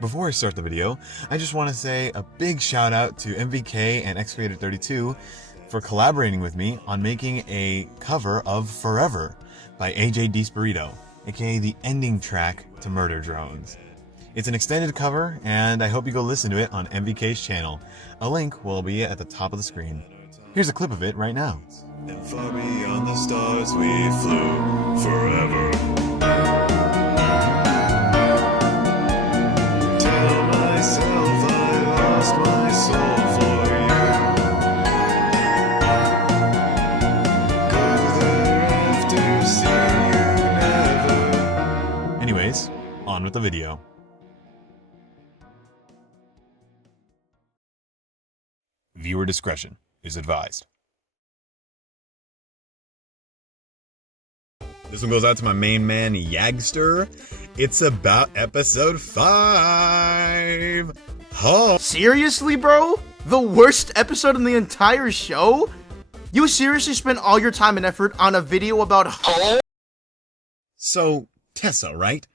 Before I start the video, I just want to say a big shout out to MVK and XCreator32 for collaborating with me on making a cover of Forever by AJ Desperito, aka the ending track to Murder Drones. It's an extended cover, and I hope you go listen to it on MVK's channel. A link will be at the top of the screen. Here's a clip of it right now. And far beyond the stars we flew forever. Tell myself I lost my soul for you. Go thereafter, see you never. Anyways, on with the video. Viewer discretion is advised. This one goes out to my main man, Yagster. It's about episode 5. Home. Seriously, bro? The worst episode in the entire show? You seriously spent all your time and effort on a video about home? So, Tessa, right?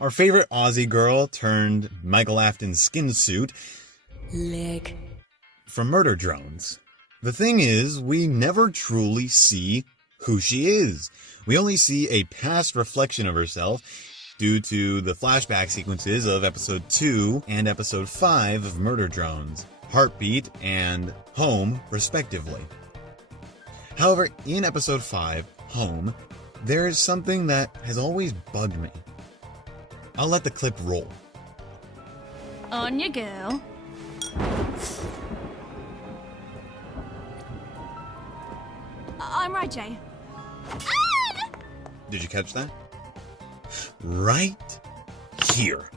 Our favorite Aussie girl turned Michael Afton skin suit. Lick. From Murder Drones. The thing is, we never truly see who she is. We only see a past reflection of herself due to the flashback sequences of episode 2 and episode 5 of Murder Drones, Heartbeat and Home, respectively. However, in episode 5, Home, there is something that has always bugged me. I'll let the clip roll. On you go. I'm right, Jay. Did you catch that? Right here.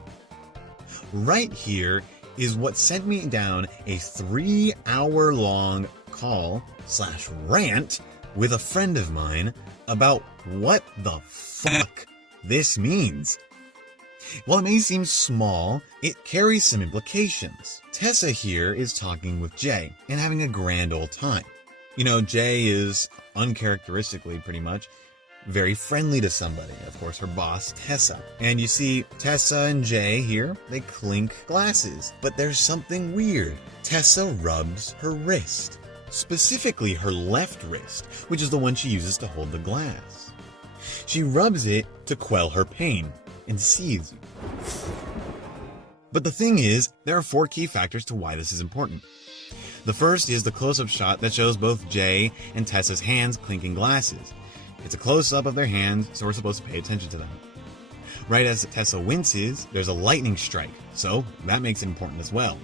Right here is what sent me down a 3-hour-long call/rant with a friend of mine about what the fuck this means. While it may seem small, it carries some implications. Tessa here is talking with Jay and having a grand old time. You know, Jay is uncharacteristically pretty much very friendly to somebody. Of course, her boss, Tessa. And you see Tessa and Jay here, they clink glasses. But there's something weird. Tessa rubs her wrist. Specifically her left wrist, which is the one she uses to hold the glass. She rubs it to quell her pain and seethes. But the thing is, there are 4 key factors to why this is important. The first is the close-up shot that shows both Jay and Tessa's hands clinking glasses. It's a close-up of their hands, so we're supposed to pay attention to them. Right as Tessa winces, there's a lightning strike, so that makes it important as well.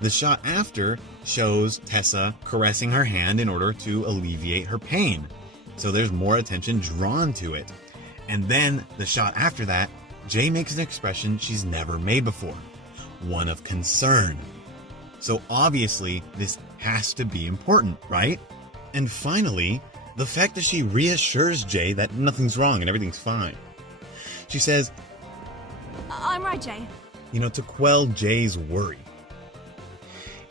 The shot after shows Tessa caressing her hand in order to alleviate her pain, so there's more attention drawn to it. And then, the shot after that, Jay makes an expression she's never made before, one of concern. So obviously, this has to be important, right? And finally, the fact that she reassures Jay that nothing's wrong and everything's fine. She says, I'm right, Jay. to quell Jay's worry.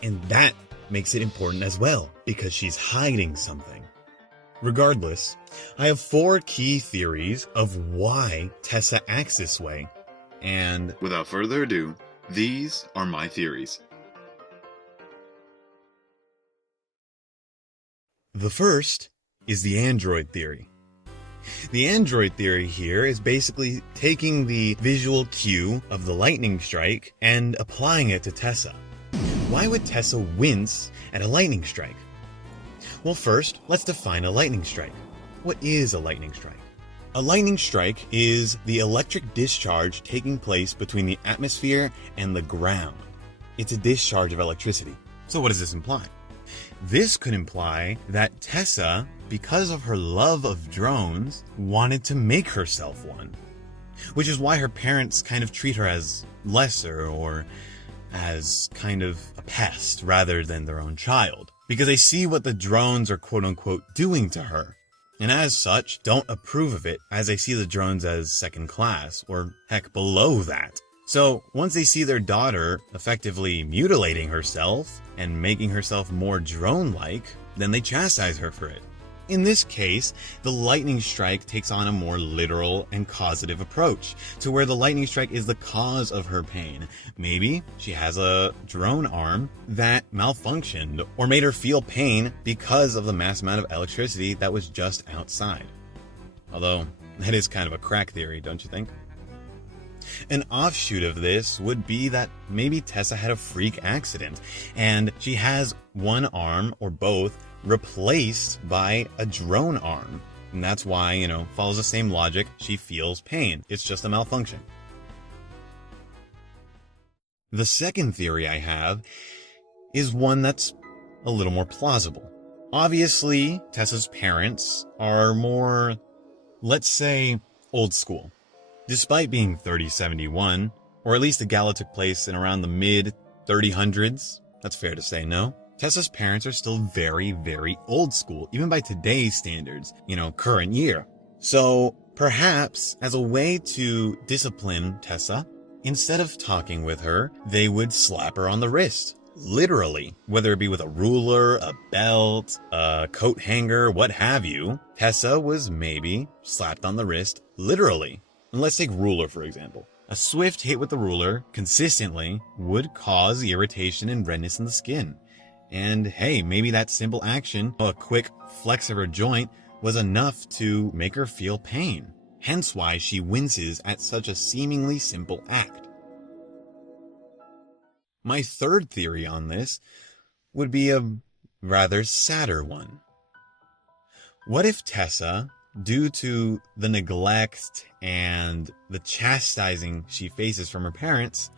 And that makes it important as well, because she's hiding something. Regardless, I have 4 key theories of why Tessa acts this way. And without further ado, these are my theories. The first is the android theory. The android theory here is basically taking the visual cue of the lightning strike and applying it to Tessa. Why would Tessa wince at a lightning strike? Well, first, let's define a lightning strike. What is a lightning strike? A lightning strike is the electric discharge taking place between the atmosphere and the ground. It's a discharge of electricity. So what does this imply? This could imply that Tessa, because of her love of drones, wanted to make herself one. Which is why her parents kind of treat her as lesser or as kind of a pest rather than their own child. Because they see what the drones are quote-unquote doing to her. And as such, don't approve of it as they see the drones as second class, or heck below that. So, once they see their daughter effectively mutilating herself and making herself more drone-like, then they chastise her for it. In this case, the lightning strike takes on a more literal and causative approach, to where the lightning strike is the cause of her pain. Maybe she has a drone arm that malfunctioned or made her feel pain because of the mass amount of electricity that was just outside. Although, that is kind of a crack theory, don't you think? An offshoot of this would be that maybe Tessa had a freak accident, and she has one arm, or both, replaced by a drone arm. And that's why, follows the same logic, she feels pain. It's just a malfunction. The second theory I have is one that's a little more plausible. Obviously, Tessa's parents are more, let's say, old school. Despite being 3071, or at least the gala took place in around the mid-3000s, that's fair to say, no? Tessa's parents are still very, very old school, even by today's standards, current year. So perhaps as a way to discipline Tessa, instead of talking with her, they would slap her on the wrist. Literally, whether it be with a ruler, a belt, a coat hanger, what have you, Tessa was maybe slapped on the wrist, literally. And let's take ruler, for example. A swift hit with the ruler consistently would cause irritation and redness in the skin. And hey, maybe that simple action, a quick flex of her joint, was enough to make her feel pain. Hence why she winces at such a seemingly simple act. My third theory on this would be a rather sadder one. What if Tessa, due to the neglect and the chastising she faces from her parents,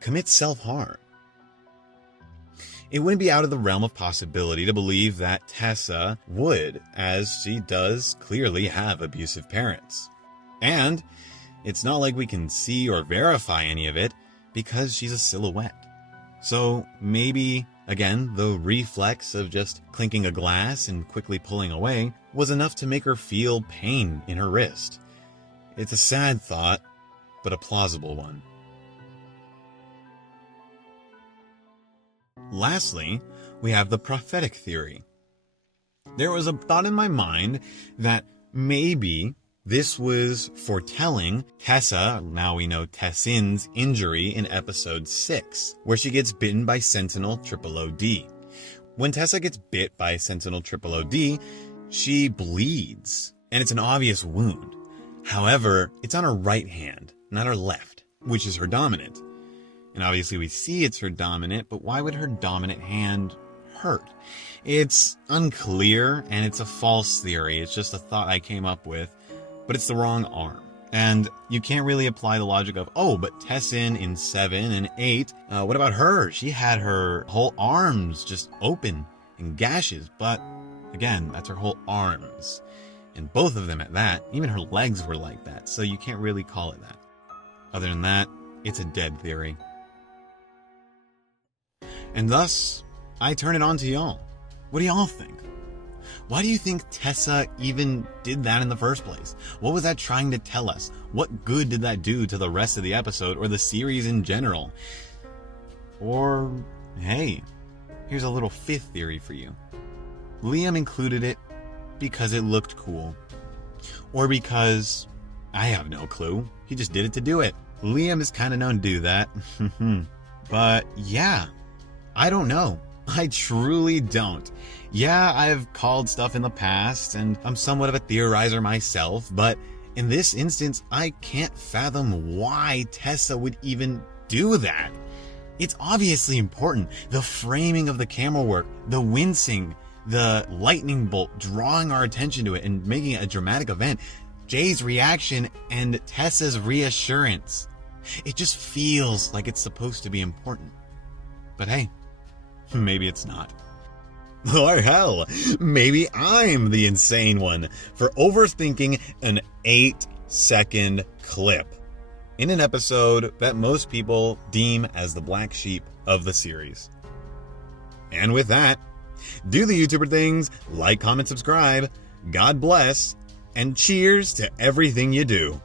commits self-harm? It wouldn't be out of the realm of possibility to believe that Tessa would, as she does clearly have abusive parents. And it's not like we can see or verify any of it because she's a silhouette. So maybe, again, the reflex of just clinking a glass and quickly pulling away was enough to make her feel pain in her wrist. It's a sad thought, but a plausible one. Lastly, we have the prophetic theory. There was a thought in my mind that maybe this was foretelling Tessa, now we know Tessin's, injury in episode 6, where she gets bitten by Sentinel OOD. When Tessa gets bit by Sentinel OOD, she bleeds, and it's an obvious wound. However, it's on her right hand, not her left, which is her dominant. And obviously we see it's her dominant, but why would her dominant hand hurt? It's unclear, and it's a false theory. It's just a thought I came up with, but it's the wrong arm. And you can't really apply the logic of, but Tessin in 7 and 8, what about her? She had her whole arms just open and gashes, but again, that's her whole arms. And both of them at that, even her legs were like that, so you can't really call it that. Other than that, it's a dead theory. And thus, I turn it on to y'all. What do y'all think? Why do you think Tessa even did that in the first place? What was that trying to tell us? What good did that do to the rest of the episode or the series in general? Or, hey, here's a little fifth theory for you. Liam included it because it looked cool. Or because, I have no clue, he just did it to do it. Liam is kind of known to do that. But yeah, I don't know. I truly don't. Yeah, I've called stuff in the past, and I'm somewhat of a theorizer myself, but in this instance, I can't fathom why Tessa would even do that. It's obviously important. The framing of the camera work, the wincing, the lightning bolt drawing our attention to it and making it a dramatic event, Jay's reaction, and Tessa's reassurance. It just feels like it's supposed to be important. But hey, maybe it's not. Or hell, maybe I'm the insane one for overthinking an 8-second clip in an episode that most people deem as the black sheep of the series. And with that, do the YouTuber things, like, comment, subscribe, God bless, and cheers to everything you do.